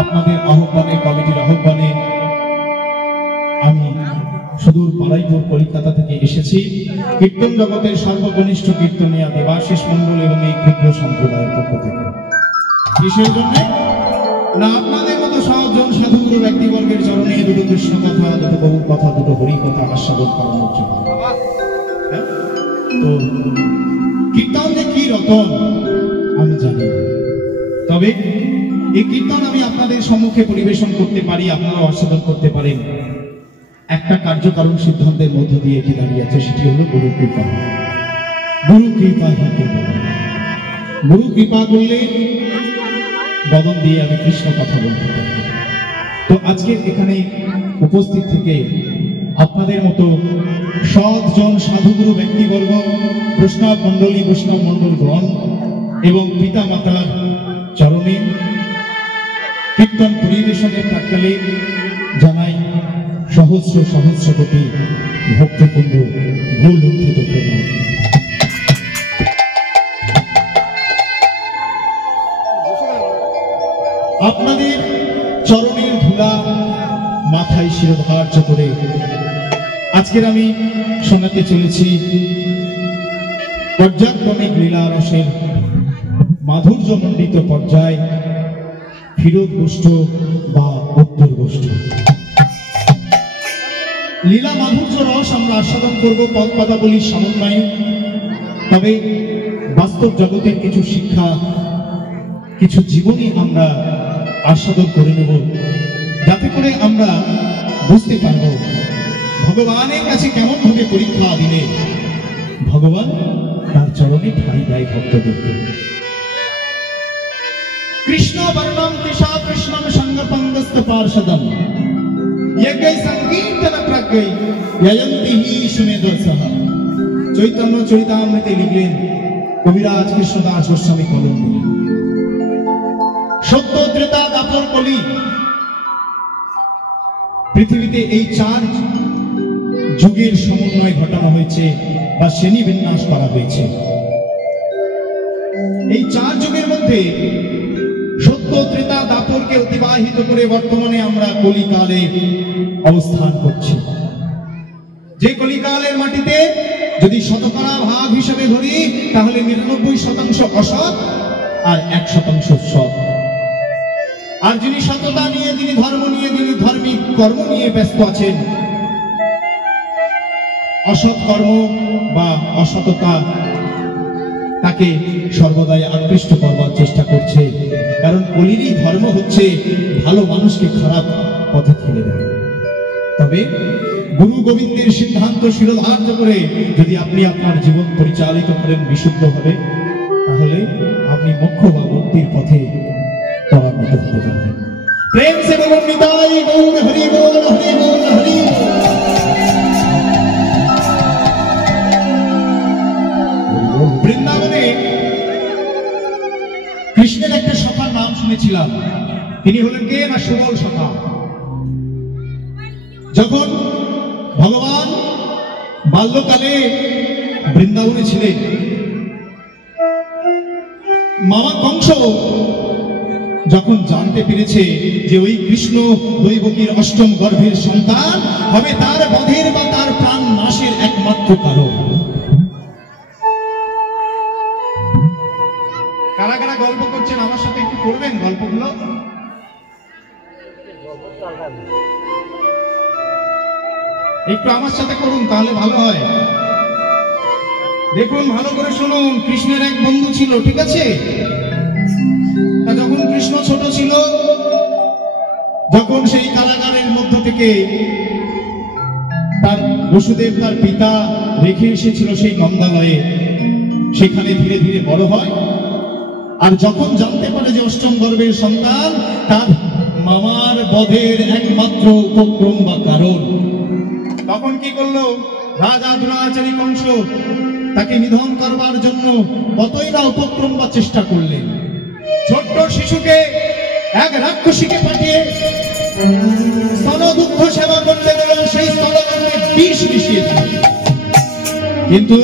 আপনাদের আহ্বানে, কমিটির আহ্বানে আমি সুদূর পালাইপুর কলকাতা থেকে এসেছি। কীর্তন জগতের সর্বকনিষ্ঠ কীর্তনিয়া দেবাশিস মণ্ডল এবং এই ক্ষুদ্র সম্প্রদায়ের পক্ষ থেকে। কিসের জন্য না, আপনাদের মতো সহজন সাধুগুরু ব্যক্তিবর্গের চরণে দুটো কৃষ্ণ কথা, দুটো গৌর কথা, দুটো হরি কথা আস্বাদন করানোর জন্য। তো কীর্তন যে কি রতন আমি জানি, তবে এই কীর্তন আমি আপনাদের সম্মুখে পরিবেশন করতে পারি, আপনারাও আস্বাদন করতে পারেন একটা কার্যকারণ সিদ্ধান্তের মধ্য দিয়ে এটি দাঁড়িয়ে আছে, সেটি হলো গুরু কৃপা। গুরু কৃপা হি কেবল। গুরু কৃপা করলে বদন দিয়ে আমি কৃষ্ণ কথা বলতে পারি। তো আজকে এখানে উপস্থিত থেকে আপনাদের মতো সৎজন সাধুগুরু ব্যক্তিবর্গ, বৈষ্ণব মণ্ডলী, বৈষ্ণব মণ্ডলগণ এবং পিতা মাতার চরণে কীর্তন পরিবেশনের প্রাক্কালে জানাই সহস্র সহস্র কোটি ভক্তিপূর্ণ ভুল লুণ্ঠিত প্রণাম। আপনাদের চরণের ধুলা মাথায় শিরোধার্য করে আজকের আমি শোনাতে চলেছি পর্যায়ক্রমিক লীলা রসের মাধুর্যমণ্ডিত পর্যায় ফিরোদ গোষ্ঠ বা উত্তর গোষ্ঠ। লীলা মাধুর্য রস আমরা আস্বাদন করব পদ পদাবলীর সমন্বয়ে, তবে বাস্তব জগতের কিছু শিক্ষা, কিছু জীবনী আমরা আস্বাদন করে নেব, যাতে করে আমরা বুঝতে পারব ভগবানের কাছে কেমন ভাবে পরীক্ষা দিলে ভগবান তার চরণে ঠাঁই দেয় ভক্তদেরকে। কৃষ্ণ বর্ণম তৃষা কৃষ্ণম সঙ্গপঙ্গস্ত পার্ষদম যজ্ঞৈ সংকীর্তন প্রজ্ঞৈ যয়ন্তি হি সুমেধসহ। চৈতন্য চরিতামৃতে লিখলেন কবিরাজ কৃষ্ণদাস গোস্বামী কলন্দি। সত্য, ত্রেতা, দাপর, কলি, পৃথিবীতে এই চার যুগের সমন্বয় ঘটানো হয়েছে বা শ্রেণী বিন্যাস করা হয়েছে। এই চার যুগের মধ্যে সত্য, ত্রেতা, দাপরকে অতিবাহিত করে বর্তমানে আমরা কলিকালে অবস্থান করছি। যে কলিকালের মাটিতে যদি শতকরা ভাগ হিসেবে ধরি তাহলে 99% অসৎ আর 1% সৎ। আর যিনি সততা নিয়ে, যিনি ধর্ম নিয়ে, যিনি ধার্মিক কর্ম নিয়ে ব্যস্ত আছেন, অসৎ কর্ম বা অসততা তাকে সর্বদাই আকৃষ্ট করবার চেষ্টা করছে। কারণ কলিরই ধর্ম হচ্ছে ভালো মানুষকে খারাপ পথে ঠেলে দেয়। তবে গুরু গোবিন্দের সিদ্ধান্ত শিরোধার্য করে যদি আপনি আপনার জীবন পরিচালিত করেন বিশুদ্ধভাবে, তাহলে আপনি মোক্ষ বা মুক্তির পথে ত্বরান্বিত হতে পারবেন। প্রেম সে বলুন নিতাই গৌর হরি বল, হরি বল, হরি বল। বৃন্দাবনে কৃষ্ণের একটা সখার নাম শুনেছিলাম, তিনি হলেন কে না সুবল সখা। যখন ভগবান বাল্যকালে বৃন্দাবনে ছিলেন, মামা কংস যখন জানতে পেরেছে যে ওই কৃষ্ণ দৈবকীর অষ্টম গর্ভের সন্তান হবে তার বধের বা তার প্রাণ নাশের একমাত্র কারণ। কারা কারা গল্প করছেন আমার সাথে একটু করবেন গল্পগুলো? একটু আমার সাথে করুন, তাহলে ভালো হয়। দেখুন, ভালো করে শুনুন। কৃষ্ণের এক বন্ধু ছিল, ঠিক আছে? যখন কৃষ্ণ ছোট ছিল, যখন সেই কারাগারের মধ্য থেকে তার বসুদেব তার পিতা রেখে এসেছিল সেই নন্দালয়ে, সেখানে ধীরে ধীরে বড় হয়। আর যখন জানতে পারে যে অষ্টম গর্ভের সন্তান তার মামার বধের একমাত্র উপক্রম বা কারণ, তখন কি করলো? রাজা দুরাচারী কংস তাকে নিধন করবার জন্য কতই না উপক্রম বা চেষ্টা করলেন। ছোট্ট শিশুকে, এক রাক্ষসীকে পাঠিয়ে স্তনদুগ্ধ সেবা করতে গেল, সেই স্তনদুগ্ধে বিষ মিশিয়েছে। কিন্তু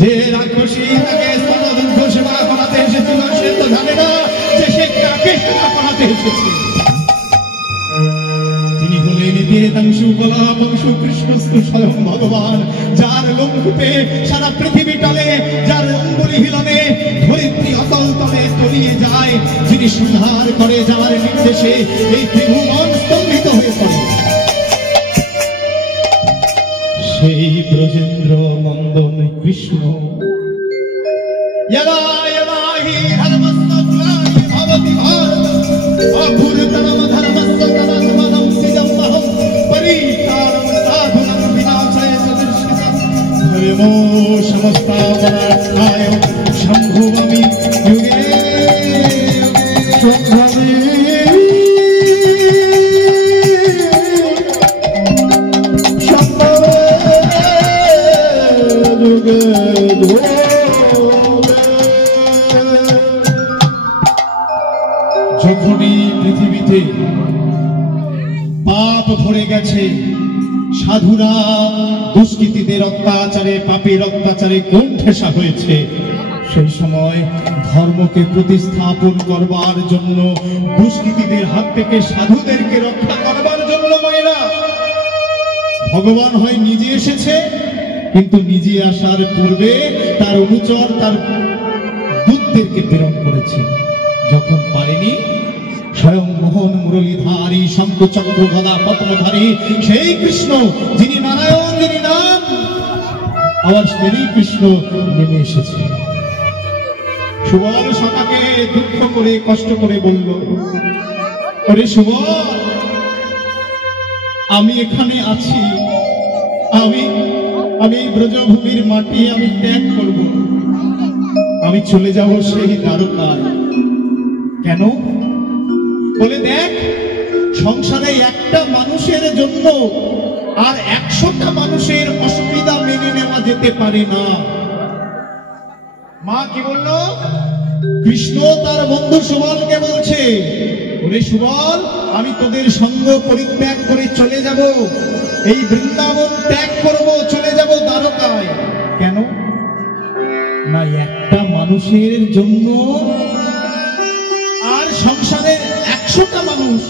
যে রাক্ষসী তাকে স্তনদুগ্ধ সেবা করাতে এসেছিল, সে তো জানে না যে সে কাকে সেবা করাতে এসেছে। কৃষ্ণস্তু স্বয়ং ভগবান, যার লোমকূপে সারা পৃথিবী টলে, যার অঙ্গুলি হিলনে ধরিত্রী অতল তলে তলিয়ে যায়, যিনি সংহার করে যাওয়ার নির্দেশে এই ত্রিভুবন স্তম্ভিত হয়ে পড়ে, সেই ব্রজেন্দ্র নন্দন কৃষ্ণ। यदा यदा हि धर्मस्य ग्लानिर्भवति भारत अभूततरं धर्मस्य तदात्मनं सिजमहं परित्राणं साधुनं विनाशाय च दर्शितं धर्मो समस्तावनार्थाय शम्भुमि युगे शम्भवे युगे যখনই পৃথিবীতে পাপ ভরে গেছে, সাধুরা দুষ্কৃতীদের অত্যাচারে, পাপের অত্যাচারে কোণঠাসা হয়েছে, সেই সময় ধর্মকে প্রতিস্থাপন করবার জন্য, দুষ্কৃতীদের হাত থেকে সাধুদেরকে রক্ষা করবার জন্য মায়েরা ভগবান হয় নিজে এসেছে, কিন্তু নিজে আসার পূর্বে তার অনুচর, তার দূতদেরকে প্রেরণ করেছে। যখন পারেনি, স্বয়ং মোহন মুরলীধারী শঙ্খ চক্র গদা পদ্মধারী সেই কৃষ্ণ, যিনি নারায়ণ, যিনি নাম, আবার সেই কৃষ্ণ নেমে এসেছে। সুবল সখাকে দুঃখ করে কষ্ট করে বলল, ওরে সুবল, আমি এখানে আছি, আমি ব্রজভূমির মাটি আমি ত্যাগ করব, আমি চলে যাব সেই দ্বারকায়। কেন? বলে দেখ, সংসারে একটা মানুষের জন্য আর 100টা মানুষের অসুবিধা মেনে নেওয়া যেতে পারে না। মা কি বলল? কৃষ্ণ তার বন্ধু সুবলকে বলছে, ওরে সুবল, আমি তোদের সঙ্গ পরিত্যাগ করে চলে যাব, এই বৃন্দাবন ত্যাগ করব, চলে যাব দ্বারকায়। কেন? না, একটা মানুষের জন্য আর সংসারে 100টা মানুষ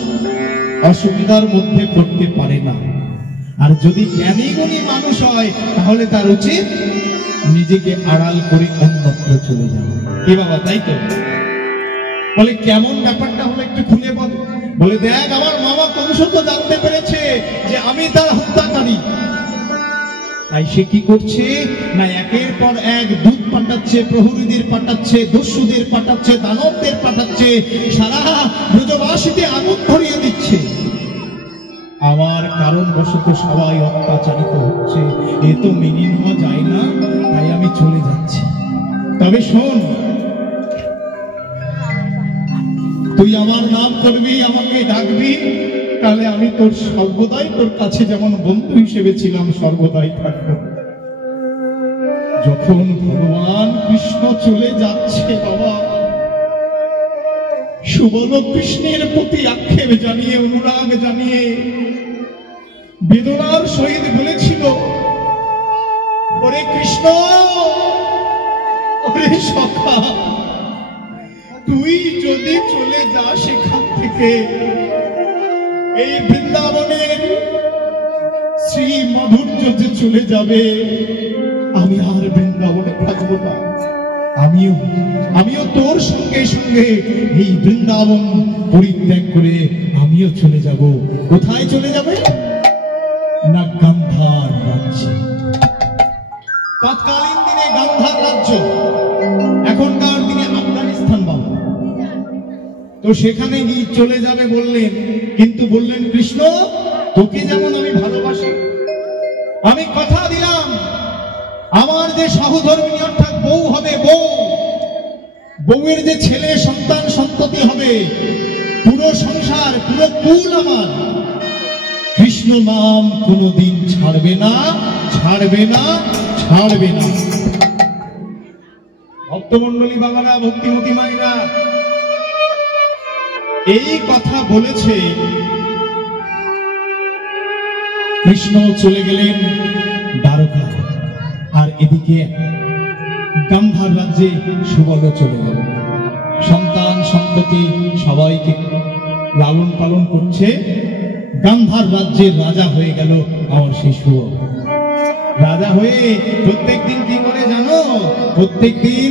অসুবিধার মধ্যে পড়তে পারে না। আর যদি জ্ঞানী গুণী মানুষ হয়, তাহলে তার উচিত নিজেকে আড়াল করে অন্যত্র চলে যাবে। কি বাবা, তাই তো? বলে কেমন ব্যাপারটা হলো একটু খুলে বল। বলে দেখ, আমার মামা কংস তো জানতে পেরেছে যে আমি তার হত্যাকারী, তাই সে কি করছে না, একের পর এক দূত পাঠাচ্ছে, প্রহরীদের পাঠাচ্ছে, দস্যুদের পাঠাচ্ছে, দানবদের পাঠাচ্ছে, সারা ব্রজবাসীতে আগুন ধরিয়ে দিচ্ছে। আমার কারণবশত সবাই অত্যাচারিত হচ্ছে, এ তো মেনে নেওয়া যায় না, তাই আমি চলে যাচ্ছি। তবে শোন, তুই আমার নাম করবি, আমাকে ডাকবি, তাহলে আমি তোর সর্বদাই, তোর কাছে যেমন বন্ধু হিসেবে ছিলাম, সর্বদাই থাকবো। যখন ভগবান কৃষ্ণ চলে যাচ্ছে, বাবা সুবল কৃষ্ণের প্রতি আক্ষেপ জানিয়ে, অনুরাগ জানিয়ে বেদনার সহিত বলেছিল, ওরে কৃষ্ণ, ওরে সখা, তুই যদি চলে যাস সেখান থেকে, এই বৃন্দাবনের শ্রী মাধুর্য যে চলে যাবে, আমি আর বৃন্দাবনে থাকবো না। আমিও তোর সঙ্গে সঙ্গে এই বৃন্দাবন পরিত্যাগ করে আমিও চলে যাব। কোথায় চলে যাবে? না, গান্ধার রাজ্যে। তৎকালীন দিনে গান্ধার রাজ্য, এখনকার দিনে আফগানিস্তান বাবা। তো সেখানে গিয়ে চলে যাবে বললেন, কিন্তু বললেন, কৃষ্ণ, তোকে যেমন আমি ভালোবাসি, আমি কথা দিলাম, আমার যে সহধর্মিনী অর্থাৎ বউ হবে, বউয়ের যে ছেলে সন্তান সন্ততি হবে, পুরো সংসার, পুরো কুল আমার কৃষ্ণ নাম কোনোদিন ছাড়বে না, ছাড়বে না, ছাড়বে না। ভক্তমন্ডলী বাবারা, ভক্তিমতী মায়েরা, এই কথা বলেছে। কৃষ্ণ চলে গেলেন দ্বারকা, আর এদিকে গান্ধার রাজ্যে সুবল চলে গেল। সন্তান সন্ততি সবাইকে লালন পালন করছে, গান্ধার রাজ্যের রাজা হয়ে গেল আমার শিশু। রাজা হয়ে প্রত্যেকদিন কি করে জানো? প্রত্যেকদিন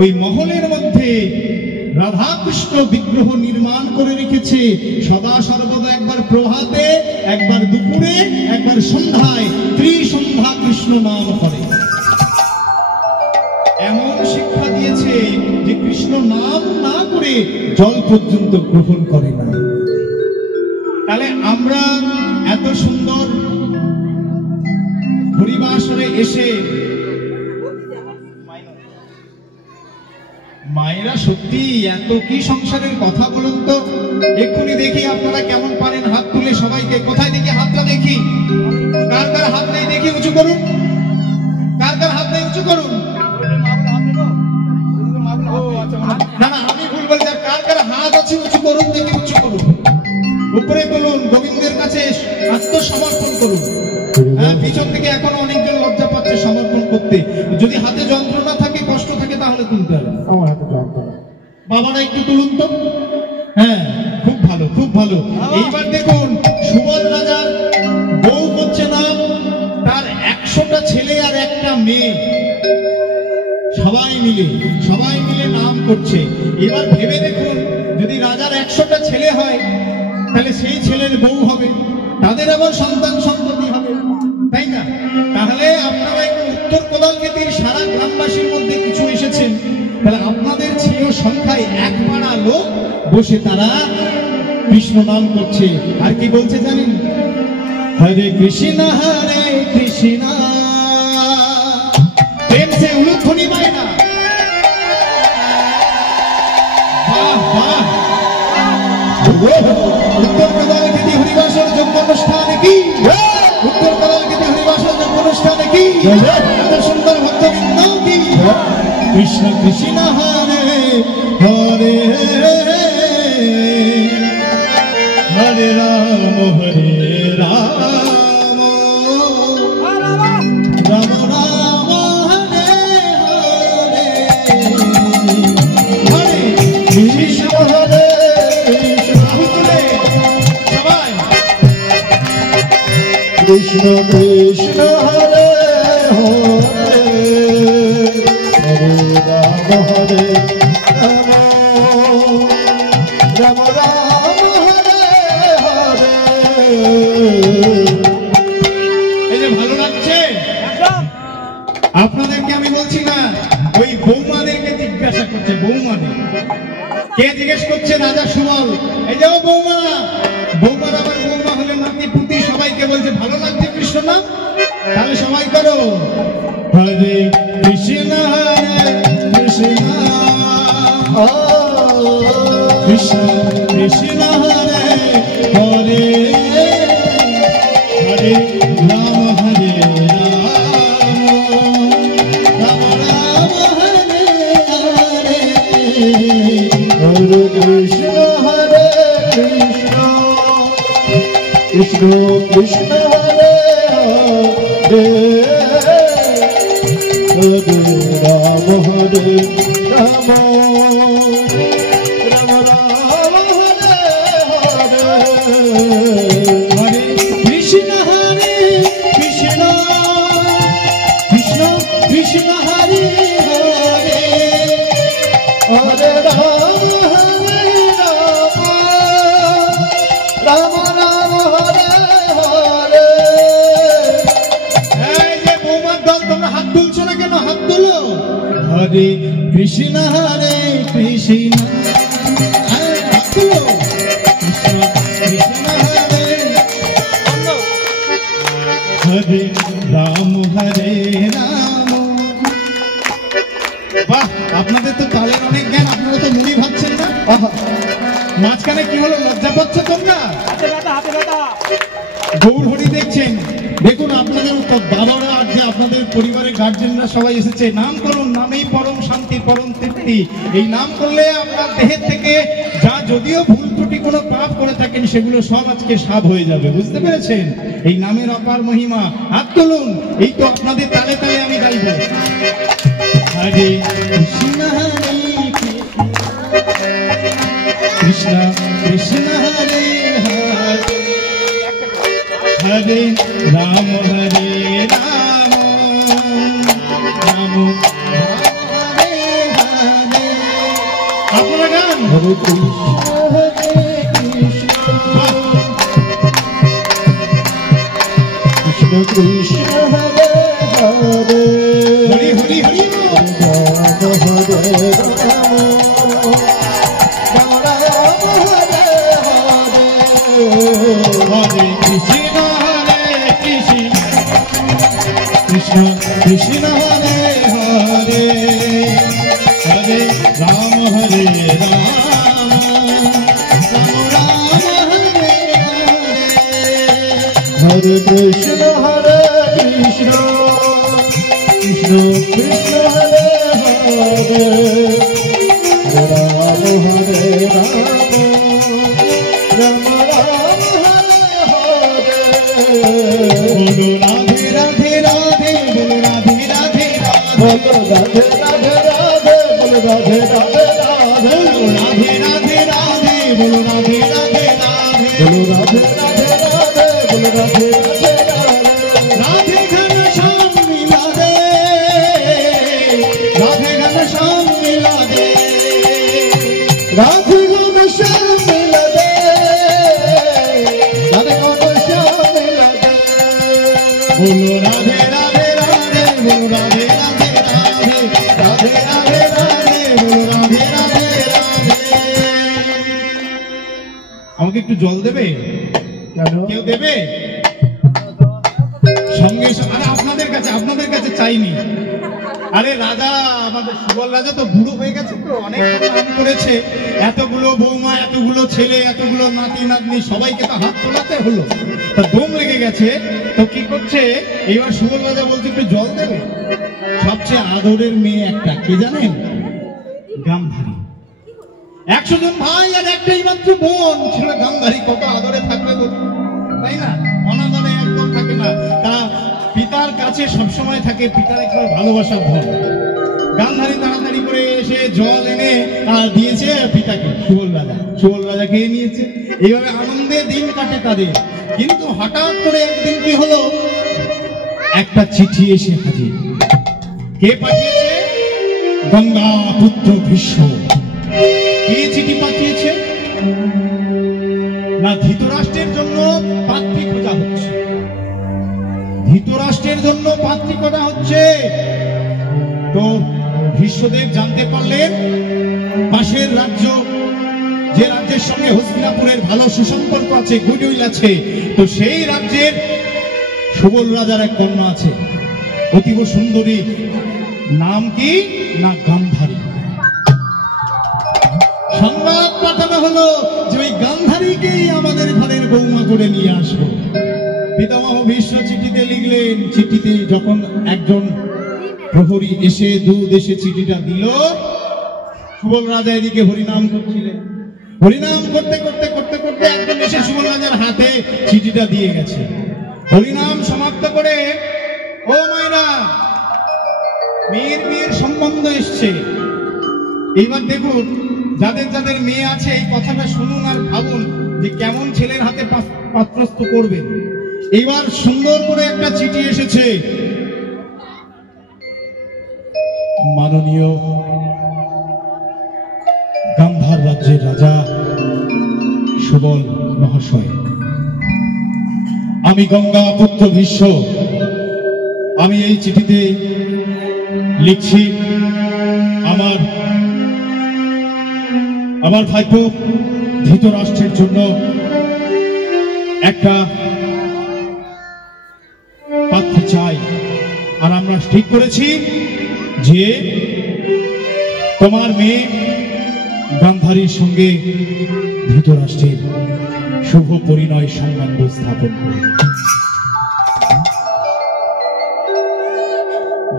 ওই মহলের মধ্যে রাধা কৃষ্ণ বিগ্রহ নির্মাণ করে রেখেছে। সদা সর্বদা একবার প্রভাতে, একবার দুপুরে, একবার সন্ধ্যায় ত্রিসন্ধ্যা কৃষ্ণ নাম করে। এমন শিক্ষা দিয়েছে যে কৃষ্ণ নাম না করে জল পর্যন্ত গ্রহণ করে না। তাহলে আমরা এত সুন্দর হরিবাসরে এসে মায়েরা সত্যি এত কি সংসারের কথা বলুন তো। এক্ষুনি দেখি আপনারা কেমন পারেন হাত তুলে সবাইকে। কোথায় দেখি হাতটা দেখি? কার কার হাত নেই দেখি উঁচু করুন। কার কার হাত নেই উঁচু করুন। না না, আমি ভুল বলছি। কার কার হাত আছে উঁচু করুন দেখি, উঁচু করুন, উপরে বলুন। গোবিন্দের কাছে আত্মসমর্পণ করুন। হ্যাঁ, পিছন থেকে এখনো অনেকজন লজ্জা পাচ্ছে সমর্পণ করতে। যদি হাতে যন্ত্রণা থাকে, কষ্ট থাকে, তাহলে তুলতে হবে। আমার হাতে যন্ত্রণা, বাবারা একটু তুলুন তো। হ্যাঁ, খুব ভালো, খুব ভালো। এইবার দেখুন, সুবল রাজার বউ হচ্ছে না, তার 100টা ছেলে আর একটা মেয়ে, সবাই মিলে নাম করছে। এবার ভেবে দেখুন, যদি রাজার 100টা ছেলে হয়, তাহলে সেই ছেলের বউ হবে, তাদের আবার সন্তান সন্ততি হবে, তাই না? তাহলে আপনারা একটু উত্তর কোদালকেতির সারা গ্রামবাসীর মধ্যে কিছু এসেছেন, তাহলে আপনাদের ছিল সংখ্যায় 1 পাড়া লোক বসে তারা কৃষ্ণ নাম করছে। আর কি বলছে জানেন? হরে কৃষ্ণ হরে কৃষ্ণ। প্রেম সে উলুধ্বনি পায় না। উত্তর কোদালকেতি হরিবাসর যোগ্য অনুষ্ঠানে কি? উত্তর কোদালকেতি হরিবাসর যোগ্য অনুষ্ঠানে কি? এত সুন্দর ভক্তবৃন্দ কি? কৃষ্ণ কৃষ্ণ হরে হরে হরে রাম হরে রাম রাম রাম হরে হরে হরে কৃষ্ণ হরে কৃষ্ণ কৃষ্ণ হরে হরে হরে রাম হরে রাম রাম রাম হরে হরে। এই যে ভালো লাগছে আপনাদেরকে? আমি বলছি না, ওই বৌমাদেরকে জিজ্ঞাসা করছে। বৌমাদের কে জিজ্ঞেস করছে? রাজা সুবল। এই যে বৌমা, বৌমার আবার বৌমা হলে নাতি পুতি সবাইকে বলছে ভালো লাগছে কৃষ্ণ নাম? তাহলে সবাই করো হরে কৃষ্ণ হরে কৃষ্ণ কৃষ্ণ কৃষ্ণ হরে হরে হরে রাম হরে রাম রাম রাম হরে হরে হরে কৃষ্ণ হরে কৃষ্ণ কৃষ্ণ কৃষ্ণ হরে হরে হরে রাম হরে রাম রাম রাম হরে হরে হরে কৃষ্ণ হরে কৃষ্ণ কৃষ্ণ কৃষ্ণ হরে হরে হরে রাম হরে রাম রাম রাম হরে হরে। এই যে বৌমার দল, তোমরা হাত তুলছো না কেন? হাত তুলো। হরে কৃষ্ণ হরে কৃষ্ণ, হাত তুলো। কৃষ্ণ কৃষ্ণ হরে হরে রাম হরে রাম। বাহ, আপনাদের তো তালের অনেক জ্ঞান। আপনারা তো মুড়ি ভাবছেন না? মাঝখানে কি হলো? লজ্জা পাচ্ছ তোমরা? গৌর হরি দেখছেন। দেখুন, আপনাদের বাবারা আর যে আপনাদের পরিবারের গার্জেনরা সবাই এসেছে। নাম করুন, নামেই পরম শান্তি, পরম তৃপ্তি। এই নাম করলে আপনার দেহের থেকে যা যদিও ভুল ত্রুটি কোনো পাপ করে থাকেন, সেগুলো সব আজকে সাফ হয়ে যাবে। বুঝতে পেরেছেন? এই নামের অপার মহিমা। হাত তুলুন। এই তো আপনাদের তালে তালে আমি গাইব। হরে কৃষ্ণ হরে কৃষ্ণ কৃষ্ণ হরে হরে হরে রাম হরে রাম রাম হরে হরে। আপনারা গান হরে কৃষ্ণ হরে কৃষ্ণ কৃষ্ণ কৃষ্ণ হরে হরে হরি হরি হরি রাম হরে রাম রাম রাম হরে হরে হরে কৃষ্ণ হরে কৃষ্ণ কৃষ্ণ কৃষ্ণ হরে হরে হরে রাম হরে রাম রাম রাম হরে হরে হরে কৃষ্ণ হরে কৃষ্ণ কৃষ্ণ কৃষ্ণ হরে হরে রাম হরে রাম রাম রাম হরে হরে রাধে রাধে রাধে বলো রাধে রাধে রাধে রাধে রাধে রাধে বলো রাধে রাধে রাধে রাধে রাধে রাধে বলো রাধে রাধে রাধে বলো রাধে রাধে রাধে বলো রাধে রাধে রাধে ঘন শ্যাম মিলা দে রাধে ঘন শ্যাম মিলা দে রাধে ঘন শ্যাম মিলা দে রাধে ঘন শ্যাম মিলা দে বলো রাধে রাধে রাধে বলো রাধে রাধে রাধে রাধে রাধে রাধে বলো রাধে রাধে রাধে। আমাকে একটু জল দেবে? কেউ দেবে? সঙ্গে আরে আপনাদের কাছে চাইনি। আরে রাজা আমাদের সুবল রাজা তো বুড়ো হয়ে গেছে, তো অনেক কাজ করেছে, এতগুলো বৌমা এতগুলো ছেলে এতগুলো নাতি নাতনি সবাইকে তো হাত তোলাতে হলো, তা দম লেগে গেছে। তো কি করছে এবার সুবল রাজা বলছে একটু জল দেবে। সবচেয়ে আদরের মেয়ে একটা কে জানেন? গান্ধারী। 100 জন ভাই আর একটাই মাত্র বোন ছিল গান্ধারী, কত আদরে থাকবে বলুন, তাই না? অনাদরে একদম থাকে না, তা পিতার কাছে সবসময় থাকে, পিতার একবার ভালোবাসার ধন। গান্ধারী তাড়াতাড়ি করে এসে জল এনে দিয়েছে পিতাকে, সুবল রাজা খেয়ে নিয়েছে। এইভাবে আনন্দে দিন কাটে তাদের। কিন্তু হঠাৎ করে একদিন কি হলো, একটা চিঠি এসে হাজির। কে পাঠিয়েছে? গঙ্গা পুত্র ভীষ্ম। কে চিঠি পাঠিয়েছে? না, ধৃতরাষ্ট্রের জন্য পাত্রী খোঁজা হচ্ছে, ধৃতরাষ্ট্রের জন্য পাত্রী খোঁজা হচ্ছে। তো ভীষ্মদেব জানতে পারলেন পাশের রাজ্য, যে রাজ্যের সঙ্গে হস্তিনাপুরের ভালো সুসম্পর্ক আছে, গুডউইল আছে, তো সেই রাজ্যের সুবল রাজার এক কন্যা আছে, অতীব সুন্দরী। নাম কি? না, গান্ধারী। সংবাদ পাঠানো হলো যে ওই গান্ধারীকেই আমাদের ঘরের বৌমা করে নিয়ে আসবো। পিতামহ ভীষ্ম চিঠিতে লিখলেন। চিঠিতে যখন একজন প্রহরী এসে দুধ এসে চিঠিটা দিল, সুবল রাজা এদিকে হরিনাম করছিলেন। হরিনাম করতে করতে করতে করতে একজন এসে সুবল রাজার হাতে চিঠিটা দিয়ে গেছে। হরিনাম সমাপ্ত করে, ও মায়েরা, মেয়ের সম্বন্ধ এসছে। এইবার দেখুন, যাদের যাদের মেয়ে আছে এই কথাটা শুনুন আর ভাবুন যে কেমন ছেলের হাতে পাত্রস্থ করবেন। এইবার সুন্দর করে একটা চিঠি এসেছে। মাননীয় গান্ধার রাজ্যের রাজা সুবল মহাশয়, আমি গঙ্গা পুত্র ভীষ্ম, আমি এই চিঠিতে লিখছি আমার ভাইপো ধৃতরাষ্ট্রের জন্য একটা পাত্র চাই। আর আমরা ঠিক করেছি যে তোমার মেয়ে গান্ধারীর সঙ্গে ধৃতরাষ্ট্রের শুভ পরিণয় সম্বন্ধ স্থাপন করবে।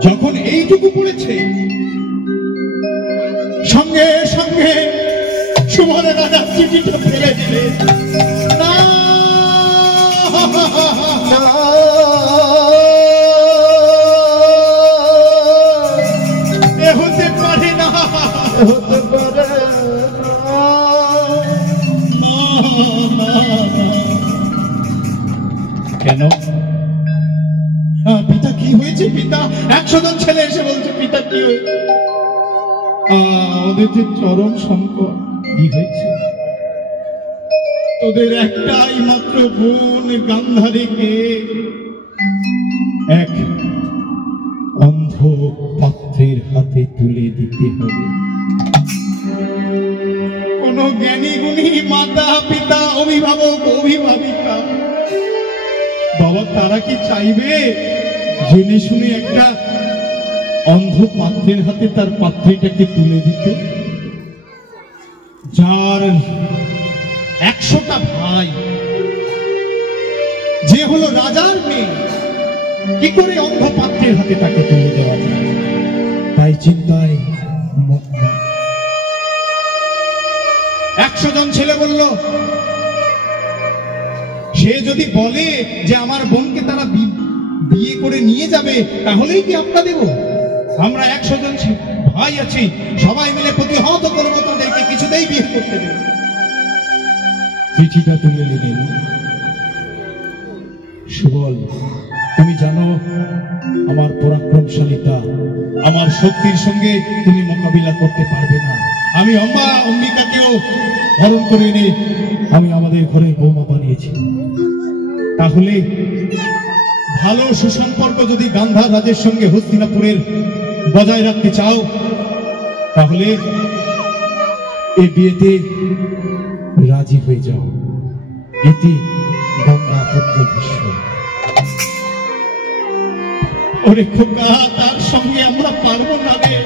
যখন এইটুকু পড়েছে, সঙ্গে সঙ্গে সুবল রাজা চিঠিটা ফেলে দিলে। না, এ হতে পারে না, হতে পারে না। কেন? পিতা কি হয়েছে পিতা? 100 জন ছেলে এসে বলছে পিতা কি হয়েছে? আমাদের যে চরম সংকট। কি হয়েছে? তোদের একটাই মাত্র বোন গান্ধারীকে এক অন্ধ পাত্রের হাতে তুলে দিতে হবে। কোন জ্ঞানী গুণী মাতা পিতা অভিভাবক অভিভাবিকা বাবা তারা কি চাইবে জেনে শুনে একটা অন্ধ পাত্রের হাতে তার পাত্রীটাকে তুলে দিতে? যার 100টা ভাই, যে হলো রাজার মেয়ে, কি করে অন্ধ পাত্রের হাতে তাকে তুলে দেওয়া যায়? তাই চিন্তায় 100 জন ছেলে বলল, সে যদি বলে যে আমার বোনকে তারা বিয়ে করে নিয়ে যাবে তাহলেই কি আমরা দেব? আমরা 100 জন ভাই আছি, সবাই মিলে প্রতিহত করবো তাদেরকে, কিছুতেই বিয়ে করতে দেব। চিঠিটা তুলে নিলেন। সুবল, তুমি জানো আমার পরাক্রমশালিতা, আমার শক্তির সঙ্গে তুমি মোকাবিলা করতে পারবে না। আমি অম্বিকাকেও হরণ করে এনে আমি আমাদের ঘরে বৌমা বানিয়েছি। তাহলে ভালো সুসম্পর্ক যদি গান্ধার রাজের সঙ্গে হস্তিনাপুরের বজায় রাখতে চাও তাহলে এই বিয়েতে রাজি হয়ে যাও। এতে গঙ্গা পুত্র ভীষ্ম। ওরে খোকা, তার সঙ্গে আমরা পারবো না রে।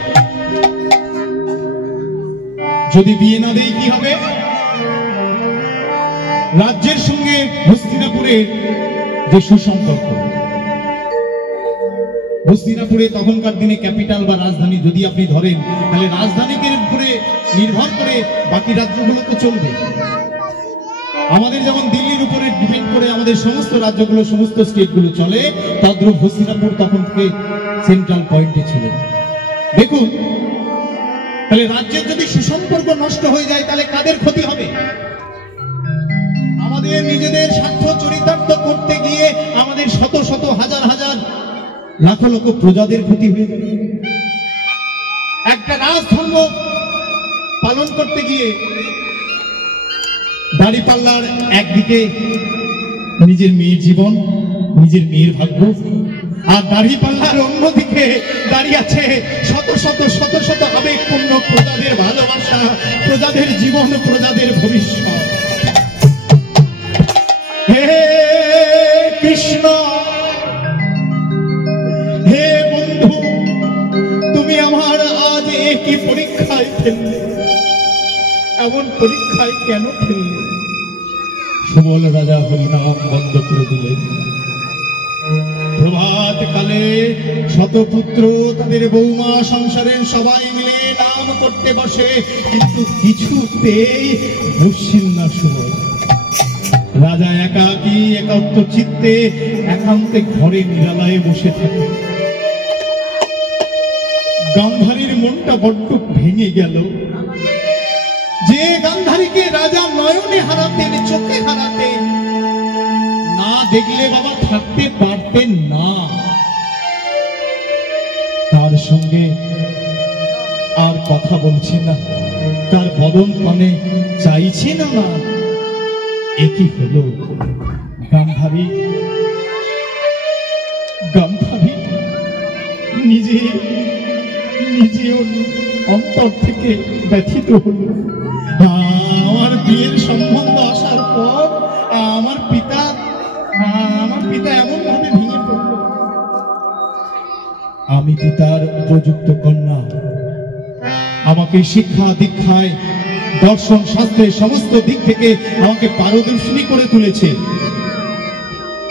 যদি বিয়ে না দেই কি হবে? রাজ্যের সঙ্গে হস্তিনাপুরের যে সুসম্পর্ক, হস্তিনাপুরে তখনকার দিনে ক্যাপিটাল বা রাজধানী যদি আপনি ধরেন তাহলে রাজধানীকে উপরে নির্ভর করে বাকি রাজ্যগুলো তো চলবে। আমাদের যেমন দিল্লির উপরে ডিপেন্ড করে আমাদের সমস্ত রাজ্যগুলো সমস্ত স্টেটগুলো চলে, তদ্রূপ হস্তিনাপুর তখন থেকে সেন্ট্রাল পয়েন্টে ছিল। দেখুন, তাহলে রাজ্যের যদি সুসম্পর্ক নষ্ট হয়ে যায় তাহলে কাদের ক্ষতি হবে? আমাদের নিজেদের স্বার্থ চরিতার্থ করতে গিয়ে আমাদের শত শত হাজার হাজার লাখ লক্ষ প্রজাদের ক্ষতি হয়ে যাবে। একটা রাজধর্ম পালন করতে গিয়ে দাঁড়িপাল্লার একদিকে নিজের মেয়ের জীবন, নিজের মেয়ের ভাগ্য, আর দাঁড়িপাল্লার অন্যদিকে দাঁড়িয়ে আছে শত শত শত শত আবেগপূর্ণ প্রজাদের ভালোবাসা, প্রজাদের জীবন, প্রজাদের ভবিষ্যৎ। হে কৃষ্ণ, হে বন্ধু, তুমি আমার আজ একই পরীক্ষায় ফেললে। এমন পরীক্ষায় কেন ফেললে? সুবল রাজা হরিনাম বন্ধ করে দিলেন। প্রভাত কালে শতপুত্র তাদের বৌমা সংসারের সবাই মিলে নাম করতে বসে, কিন্তু কিছুতেই বসছেন না সুবল। রাজা একাকী একাত্ম চিত্তে একান্তে ঘরে নিরালায় বসে থাকে। গান্ধারীর মনটা বড্ড ভেঙে গেল। যে গান্ধারীকে রাজা নয়নে হারাতেন, চোখে হারাতেন, না দেখলে বাবা থাকতে পারতেন না, তার সঙ্গে আর কথা বলছে না, তার বদন পানে চাইছে না। একই হলো গান্ধারী। গান্ধারী নিজে অন্তর থেকে ব্যথিত হলো। আমার বিয়ের সম্বন্ধ আসার পর আমার পিতা এমন ভাবে ভেঙে পড়ল। আমি পিতার উপযুক্ত কন্যা, আমাকে শিক্ষা দীক্ষায় দর্শন শাস্ত্রের সমস্ত দিক থেকে আমাকে পারদর্শিনী করে তুলেছে।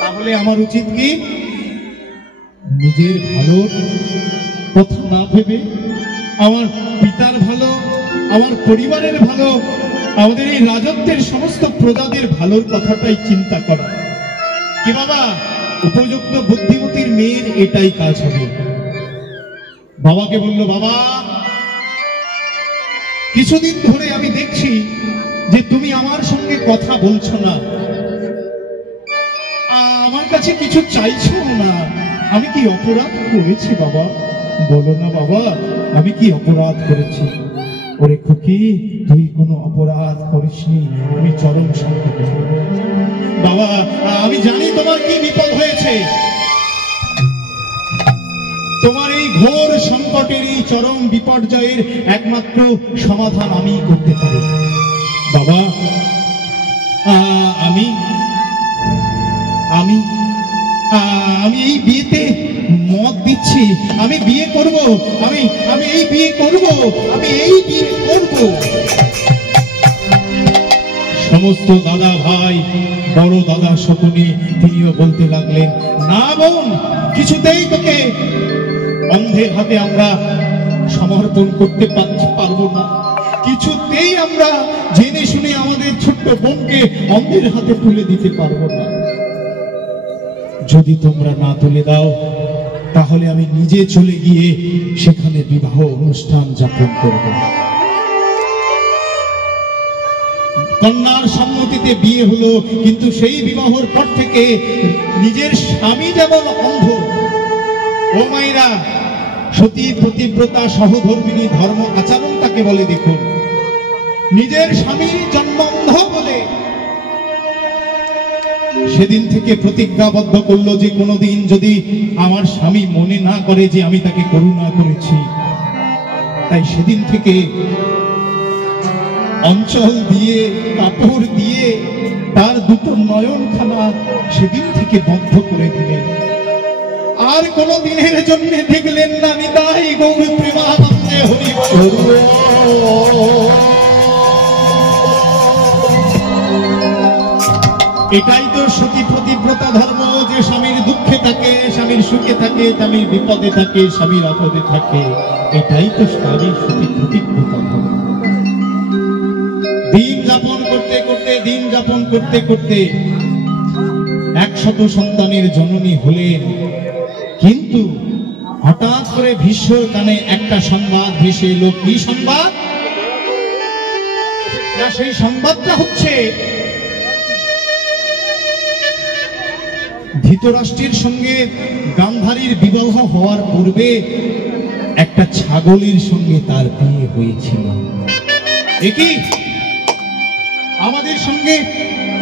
তাহলে আমার উচিত কি নিজের ভালোর কথা না ভেবে আমার পিতার ভালো, আমার পরিবারের ভালো, আমাদের এই রাজত্বের সমস্ত প্রজাদের ভালোর কথাটাই চিন্তা করা? কি বাবা, উপযুক্ত বুদ্ধিমতীর মেয়ের এটাই কাজ হবে। বাবাকে বলল, বাবা কিছুদিন ধরে আমি দেখছি যে তুমি আমার সঙ্গে কথা বলছো না। আমার কাছে কিছু চাইছো না। আমি কি অপরাধ করেছি বাবা? বলো না বাবা, আমি কি অপরাধ করেছি? ওরে খুকি, তুই কোনো অপরাধ করিসনি, আমি চরম সংকটে। বাবা, আমি জানি তোমার কি বিপদ হয়েছে। তোমার এই ঘোর সংকটের, এই চরম বিপর্যয়ের একমাত্র সমাধান আমি করতে পারি। বাবা, আমি আমি আমি এই বিয়েতে মত দিচ্ছি। আমি বিয়ে করব, আমি আমি এই বিয়ে করব, আমি এই বিয়ে করব। সমস্ত দাদা ভাই, বড় দাদা শকুনি, তিনিও বলতে লাগলেন, না বোন, কিছুতেই তোকে অন্ধের হাতে আমরা সমর্পণ করতে পারবো না। কিছুতেই আমরা জেনে শুনে আমাদের ছোট্ট বোনকে অন্ধের হাতে তুলে দিতে পারবো না। যদি তোমরা না তুলে দাও, তাহলে আমি নিজে চলে গিয়ে সেখানে বিবাহ অনুষ্ঠান যাপন করব। কন্যার সম্মতিতে বিয়ে হলো, কিন্তু সেই বিবাহের পর থেকে নিজের স্বামী যেমন অন্ধ, ও মায়েরা, সতী প্রতিব্রতা সহধর্মিনী ধর্ম আচরণ তাকে বলে দেখুন। নিজের স্বামীর জন্ম অন্ধ বলে সেদিন থেকে প্রতিজ্ঞাবদ্ধ করলো যে কোনোদিন যদি আমার স্বামী মনে না করে যে আমি তাকে করুণা করেছি, তাই সেদিন থেকে অঞ্চল দিয়ে, কাপড় দিয়ে তার দুটো নয়নখানা সেদিন থেকে বন্ধ করে দিলেন। আর কোন দিনের জন্য দেখলেন না নিতাই গৌর প্রেমানন্দে হরি বল। এটাই তো সতী প্রতিব্রতা ধর্ম, যে স্বামীর দুঃখে থাকে, স্বামীর সুখে থাকে, স্বামীর বিপদে থাকে, স্বামীর আপদে থাকে। এটাই তো স্বামীর সতী প্রতিব্রতা ধর্ম। দিন যাপন করতে করতে, দিন যাপন করতে করতে 100 সন্তানের জননী হলেন। কিন্তু হঠাৎ করে ভীষ্মর কানে একটা সংবাদ ভেসে এলো। কি সংবাদ? না, সেই সংবাদটা হচ্ছে ধৃতরাষ্ট্রের সঙ্গে গান্ধারীর বিবাহ হওয়ার পূর্বে একটা ছাগলের সঙ্গে তার বিয়ে হয়েছিল। একই আমাদের সঙ্গে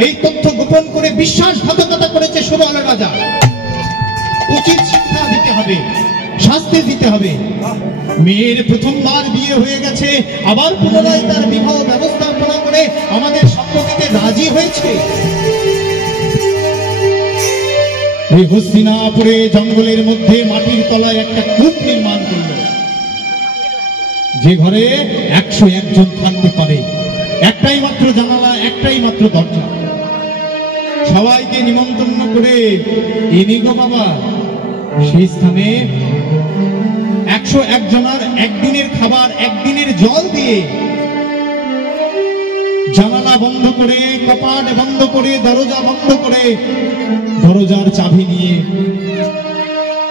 এই তথ্য গোপন করে বিশ্বাসঘাতকতা করেছে সুবল রাজা। উচিত শিক্ষা দিতে হবে, শাস্তি দিতে হবে। মেয়ের প্রথমবার বিয়ে হয়ে গেছে, আবার পুনরায় তার বিবাহ ব্যবস্থাপনা করে আমাদের সম্মতিতে রাজি হয়েছে। এই হস্তিনাপুরে জঙ্গলের মধ্যে মাটির তলায় একটা কূপ নির্মাণ করল, যে ঘরে 101 জন থাকতে পারে। একটাই মাত্র জানালা, একটাই মাত্র দরজা। সবাইকে নিমন্ত্রণ করে এনে গো বাবা, সেই স্থানে 101 জনের একদিনের খাবার, একদিনের জল দিয়ে, জানালা বন্ধ করে, কপাট বন্ধ করে, দরজা বন্ধ করে, দরজার চাবি নিয়ে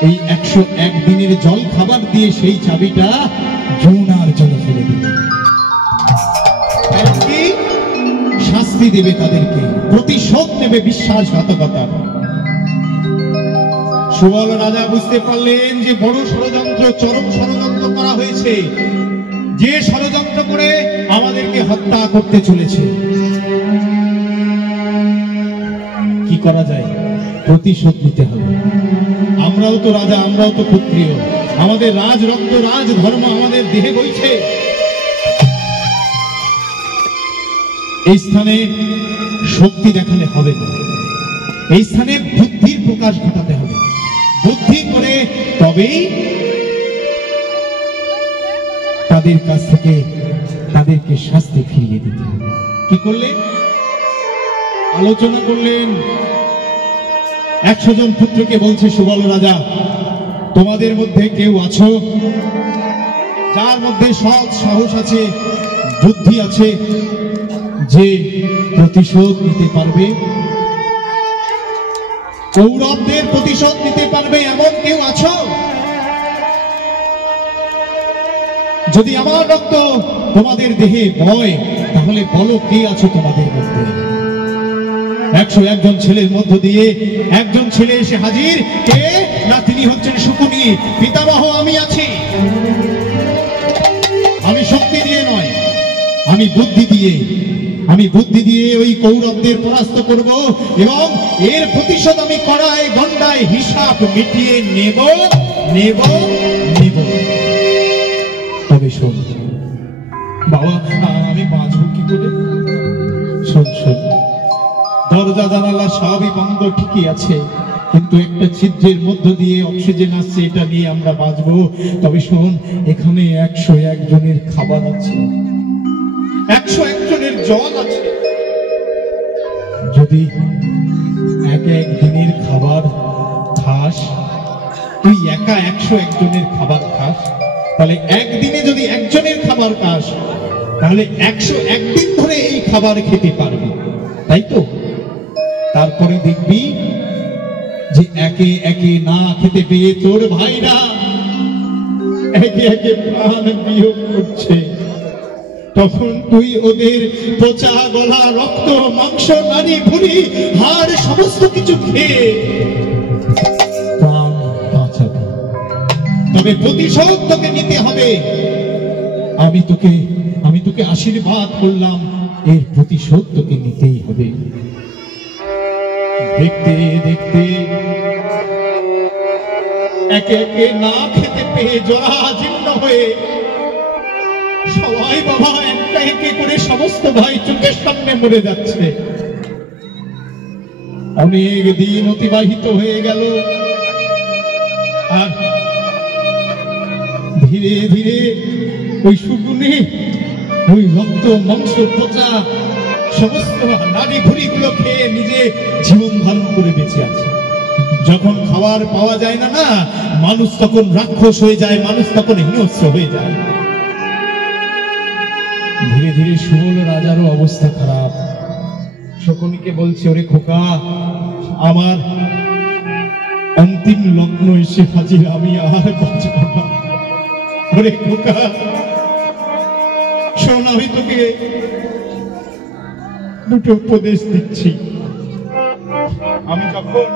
এই 101 দিনের জল খাবার দিয়ে সেই চাবিটা যমুনার জলে ফেলে দিবে। শাস্তি দেবে তাদেরকে, প্রতিশোধ নেবে বিশ্বাসঘাতকতার। সুবল রাজা বুঝতে পারলেন যে বড় ষড়যন্ত্র, চরম ষড়যন্ত্র করা হয়েছে, যে ষড়যন্ত্র করে আমাদেরকে হত্যা করতে চলেছে। কি করা যায়? প্রতিশোধ নিতে হবে। আমরাও তো রাজা, আমরাও তো ক্ষত্রিয়, আমাদের রাজ রক্ত, রাজ ধর্ম আমাদের দেহে বইছে। এই স্থানে শক্তি দেখালে হবে না, এই স্থানে বুদ্ধির প্রকাশ ঘটাতে হবে। বুদ্ধি করে তবেই তাদের কাছ থেকে তাদেরকে শাস্তি ফিরিয়ে দিতে হবে। কি করলেন? আলোচনা করলেন। 100 জন পুত্রকে বলছে সুবল রাজা, তোমাদের মধ্যে কেউ আছো যার মধ্যে সৎ সাহস আছে, বুদ্ধি আছে, যে প্রতিশোধ নিতে পারবে, কৌরবদের প্রতিশোধ নিতে পারবে, এমন কেউ আছো? যদি আমার রক্ত তোমাদের দেহে বয়, তাহলে বলো কে আছো তোমাদের মধ্যে। 101 জন ছেলের মধ্য দিয়ে একজন ছেলে এসে হাজির। কে না, তিনি হচ্ছেন শকুনি। পিতামহ আমি আছি। আমি শক্তি দিয়ে নয়, আমি বুদ্ধি দিয়ে ওই কৌরবদের পরাস্ত করব এবং এর প্রতিশোধ আমি কড়ায় গন্ডায় হিসাব মিটিয়ে নেব। তবে শোন বাবা, আমি বাঁচব কি করে? শোন, দরজা জানালা সবই বন্ধ ঠিকই আছে, কিন্তু একটা ছিদ্রের মধ্য দিয়ে অক্সিজেন আসছে, এটা নিয়ে আমরা বাঁচবো। তবে শোন, এখানে 101 জনের খাবার আছে, 101 জনের জল আছে। যদি এক দিনের খাবার খাস, তুই একা 101 জনের খাবার খাস, তাহলে একদিনে যদি একজনের খাবার খাস, তাহলে 101 দিন ধরে এই খাবার খেতে পারবি, তাই তো? তারপরে দেখবি যে একে একে না খেতে পেয়ে তোর ভাইরা একে একে প্রাণ বিয়োগ করছে। তখন তুই ওদের পচা গলা, রক্ত, মাংস, নারী, ভুঁড়ি, হাড় সমস্ত কিছু খেয়ে প্রাণ বাঁচাবি। তবে প্রতিশোধ তোকে নিতে হবে। আমি তোকে আশীর্বাদ করলাম, এর প্রতিশোধ তোকে নিতেই হবে। দেখতে দেখতে একে একে না খেতে পেয়ে জরাজীর্ণ হয়ে সবাই বাবা একটা একে করে সমস্ত ভাই চোখের সামনে মরে যাচ্ছে। অনেক দিন অতিবাহিত হয়ে গেল, আর ধীরে ধীরে ওই শকুনি ওই রক্ত, মাংস, পচা সমস্ত নারী ভুঁড়িগুলো খেয়ে নিজে জীবন ধারণ করে বেঁচে আছে। যখন খাবার পাওয়া যায় না, মানুষ তখন রাক্ষস হয়ে যায়, মানুষ তখন হিংস্র হয়ে যায়। ধীরে ধীরে সুবল রাজারও অবস্থা খারাপ। শকুনিকে বলছে, ওরে খোকা, আমার অন্তিম লগ্ন এসে হাজির, আমি আর বাঁচব না। ওরে খোকা শোন, আমি তোকে দুটো উপদেশ দিচ্ছি। আমি যখন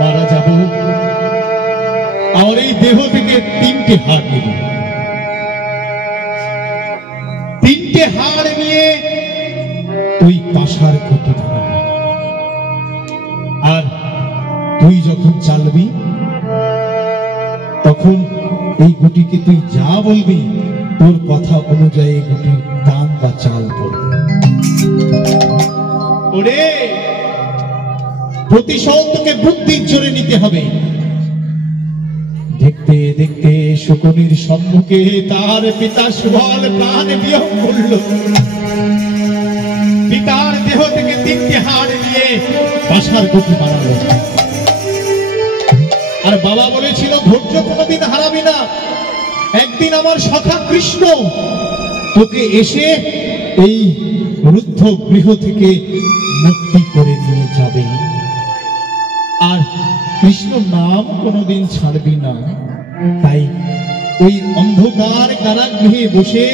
মারা যাব, আমার এই দেহ থেকে 3টে হাড় নেব। 3টে হাড় নিয়ে তুই পাশার খুঁটি ধরাবি, আর তুই যখন চালবি তখন এই গুটিকে তুই যা বলবি, তোর কথা অনুযায়ী গুটি দান বা চাল পড়বে। ওরে, প্রতিশোধ তোকে বুদ্ধির জোরে নিতে হবে। দেখতে দেখতে শকুনির সম্মুখে তার পিতা সুবল প্রাণ বিয়োগ করল। পিতার দেহ থেকে 3টে হাড় নিয়ে পাশার গুটি বানালো। আর বাবা বলেছিল, ধৈর্য কোনোদিন হারাবি না। একদিন আমার সখা কৃষ্ণ তোকে এসে এই রুদ্ধ গৃহ থেকে মুক্তি করে নিয়ে যাবে, আর কৃষ্ণ নাম কোনোদিন ছাড়বি না। তাই ওই অন্ধকার কারাগৃহে বসে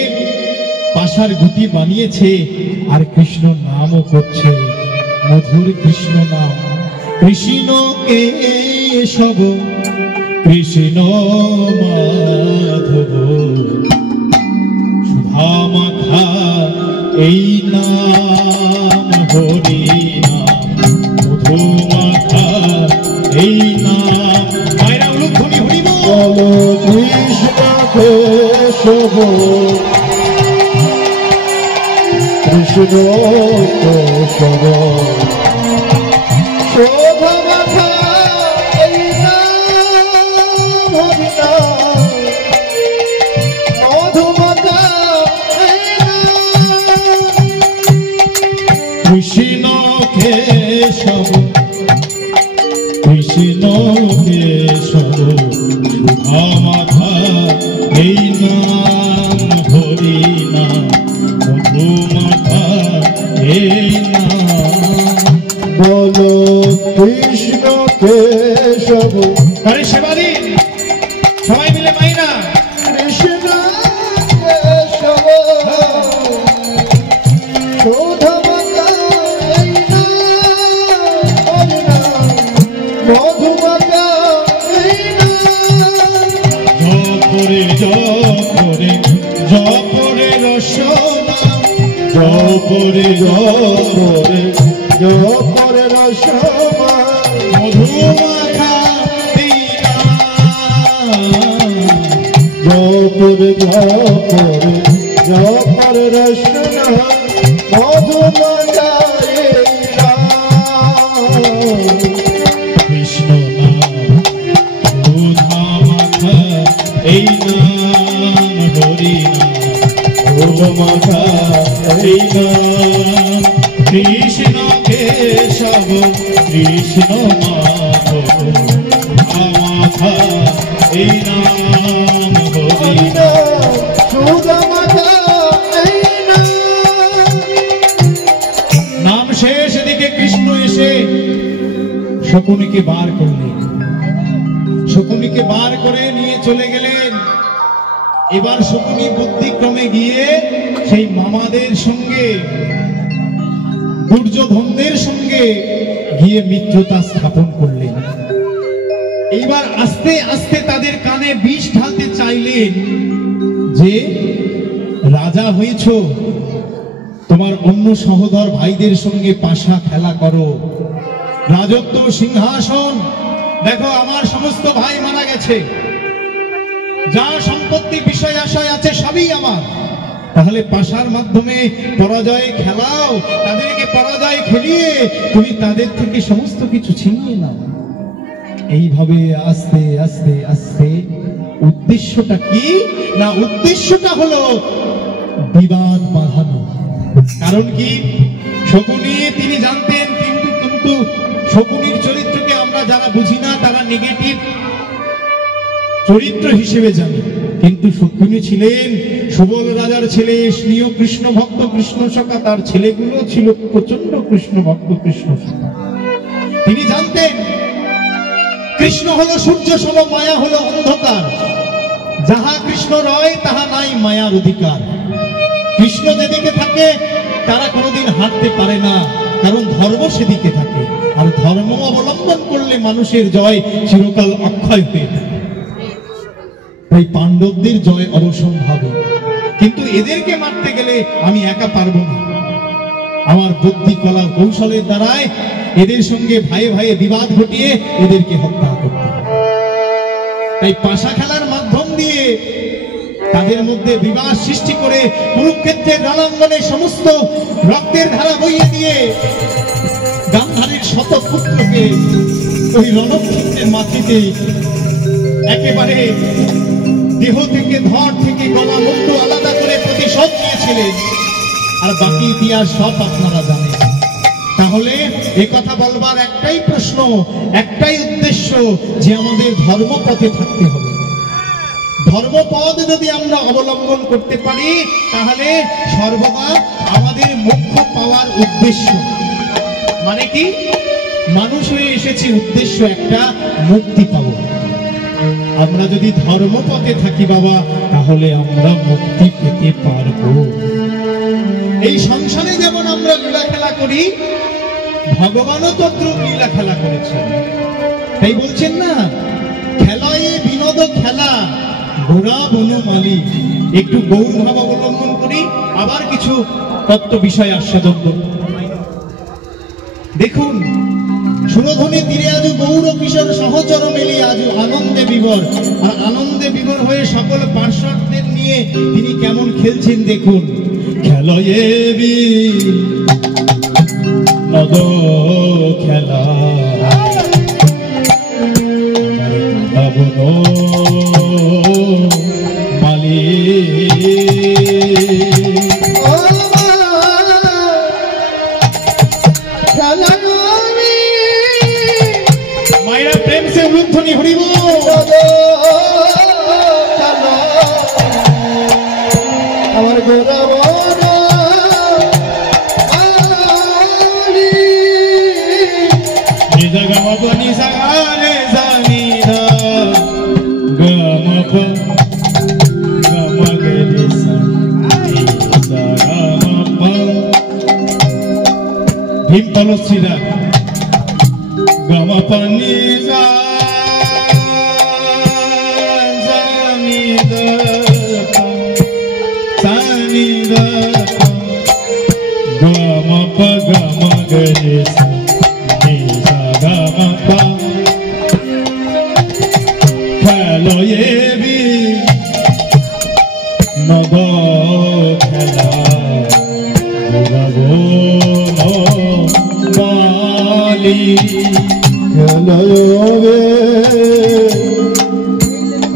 পাশার গুটি বানিয়েছে, আর কৃষ্ণ নামও করছে, মধুর কৃষ্ণ নাম। কৃষ্ণ কেশব কৃষ্ণ মাধব, সুধা মাখা এই নাম, হরি নাম, মধু মাখা এই নাম। মায়েরা উলুধ্বনি হরি বল। কৃষ্ণ কেশব কৃষ্ণ কেশব, শোভা মাখা এই নাম, হরি নাম, মধু মাখা এই নাম। কৃষ্ণ কেশব কৃষ্ণ কেশব, সুধা মাখা এই নাম, হরি নাম, মধু মাখা এই নাম। বলো কৃষ্ণ কেশব। আরে সেবাদিন সবাই মিলে মাইনা, কৃষ্ণ কেশব, শোধ মাখা এই নাম, জপরে জপরে জপরে রসমা মধুমাখা জপরে জপরে জপরে রসমা মধুমাখা কৃষ্ণ নাম সুধা মাখা এই নাম হরি নাম মাখা এই নাম কৃষ্ণ কেশব কৃষ্ণ মাধব মাখা এই নাম হরি নাম সুধা মাখা এই নাম শেষ দিকে কৃষ্ণ এসে শকুনিকে বার করলেন, শকুনিকে বার করে নিয়ে চলে গেলেন। এবার শকুনি বুদ্ধিক্রমে গিয়ে সেই মামাদের সঙ্গে দুর্যোধনদের সঙ্গে গিয়ে মিত্রতা স্থাপন করলেন। এইবার আস্তে আস্তে তাদের কানে বিষ ঢালতে চাইলেন যে রাজা হয়েছ, তোমার অন্য সহোদর ভাইদের সঙ্গে পাশা খেলা করো, রাজত্ব সিংহাসন দেখো আমার সমস্ত ভাই মারা গেছে, যা সম্পত্তি বিষয় আশয় আছে সবই আমার, তাহলে পাশার মাধ্যমে পরাজয় খেলাও, তাদেরকে পরাজয় খেলিয়ে তুমি তাদের থেকে সমস্ত কিছু ছিনিয়ে নাও। এইভাবে আস্তে আস্তে আস্তে উদ্দেশ্যটা কি না, উদ্দেশ্যটা হলো বিবাদ বাঁধানো। কারণ কি, শকুনি তিনি জানতেন, কিন্তু শকুনির চরিত্রকে আমরা যারা বুঝি না তারা নেগেটিভ চরিত্র হিসেবে জানি, কিন্তু শকুনি ছিলেন সুবল রাজার ছেলে, স্নেহ কৃষ্ণ ভক্ত, কৃষ্ণ সখা, তার ছেলেগুলো ছিল প্রচন্ড কৃষ্ণ ভক্ত, কৃষ্ণ সখা। তিনি জানতেন কৃষ্ণ হলো সূর্য সম, মায়া হলো অন্ধকার, যাহা কৃষ্ণ রয় তাহা নাই মায়ার অধিকার। কৃষ্ণ যেদিকে থাকে তারা কোনোদিন হাঁটতে পারে না, কারণ ধর্ম সেদিকে থাকে, আর ধর্ম অবলম্বন করলে মানুষের জয় চিরকাল অক্ষয় হয়ে থাকে। তাই পাণ্ডবদের জয় অবসম্ভাবী, কিন্তু এদেরকে মারতে গেলে আমি একা পারবো না, আমার বুদ্ধি কলা কৌশলের দ্বারায় এদের সঙ্গে ভাইয়ে ভাইয়ে বিবাদ ঘটিয়ে এদেরকে হত্যা করতে হবে। তাই পাশা খেলার মাধ্যম দিয়ে তাদের মধ্যে বিবাদ সৃষ্টি করে কুরুক্ষেত্রের রণাঙ্গনে সমস্ত রক্তের ধারা বইয়ে দিয়ে গান্ধারীর শত পুত্রকে ওই রণক্ষেত্রের মাটিতে একেবারে দেহ থেকে, ধর থেকে গলা মুক্ত আলাদা করে প্রতিশোধ নিয়েছিলেন। আর বাকি ইতিহাস সব আপনারা জানেন। তাহলে এ কথা বলবার একটাই প্রশ্ন, একটাই উদ্দেশ্য, যে আমাদের ধর্মপথে থাকতে হবে। ধর্মপদ যদি আমরা অবলম্বন করতে পারি তাহলে সর্বদা আমাদের মোক্ষ পাওয়ার উদ্দেশ্য, মানে কি, মানুষ হয়ে এসেছি উদ্দেশ্য একটা, মুক্তি পাবো। আমরা যদি ধর্মপথে থাকি বাবা, তাহলে আমরা মুক্তি পেতে পারবো। এই সংসারে যেমন আমরা লীলা খেলা করি, ভগবানও তদ্রূপ লীলা খেলা করেছেন। তাই বলছেন না, খেলায় বিনোদ খেলা গোড়া বনমালী। একটু গৌর ভাব অবলম্বন করি, আবার কিছু তত্ত্ব বিষয় আস্বাদন করব। দেখুন, সুরধনী তীরে আজ গৌর কিশোর সহচর মেলি আজ আনন্দে বিভোর, আর আনন্দে বিভোর হয়ে সকল পার্শ্বদের নিয়ে তিনি কেমন খেলছেন দেখুন। খেলয়ে বিনোদ খেলা মালি, মায়েরা প্রেম সে রূপধ্বনি হরিব। আমার গৌরব ভীম তলশ্রীরা গামা পানি গরে সা নি সা গা মা পা খেলয়ে বি নদ খেলা মালি খেলবে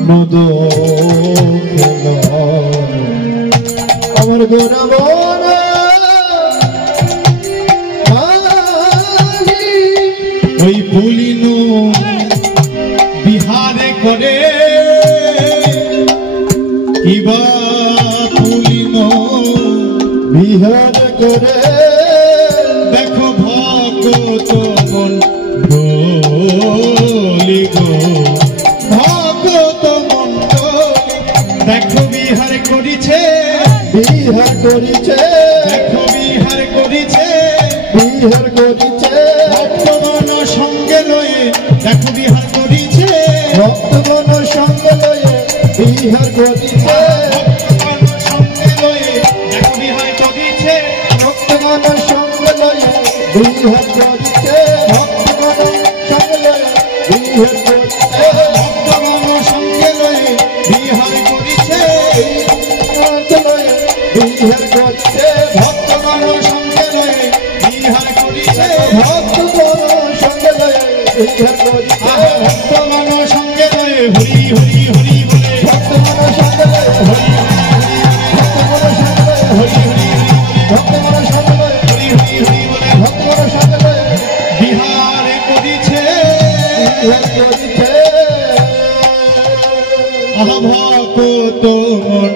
নদ খেলা আমার গোরাবন ওই পুলিন বিহারে করে কিবা পুলিন বিহার করে দেখো ভগত মন ডলি গো ভগত মন দেখো বিহার করিছে বিহার করিছে দেখো বিহার করিছে বিহার করিছে ভক্তগণ সঙ্গে লয়ে দেখো বিহার করিছে ভক্তগণ সঙ্গে লয়ে বিহার করিছে ভক্তগণ সঙ্গে লয়ে দেখো বিহার করিছে ভক্তগণ সঙ্গে লয়ে বিহার করিছে ভক্তগণ সঙ্গে লয়ে বিহার করিছে ভক্তগণ সঙ্গে লয়ে বিহার করিছে বিহার করিছে ভক্তগণ সঙ্গে লয়ে বিহার করিছে ভক্তগণ সঙ্গে লয়ে বিহার করিছে ভক্তগণ সঙ্গে লয়ে হরি হরি হরি বলে ভক্তগণ সঙ্গে লয়ে হরি ভক্তগণ সঙ্গে লয়ে হরি হরি ভক্তগণ সঙ্গে লয়ে হরি হরি হরি বলে ভক্তগণ সঙ্গে লয়ে বিহার করিছে বিহার করিছে ভক্ত মন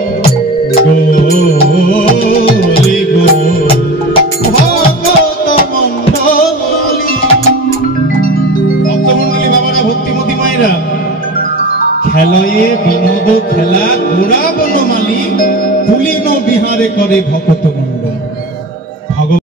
ডলি গো ভগত মন্ডলী ভক্তমন্ডলী বাবারা ভক্তিমতী মায়েরা খেলয়ে বিনোদ খেলা ঘোড়া বনমালী পুলিন বিহারে করে ভক্ত মন্ডল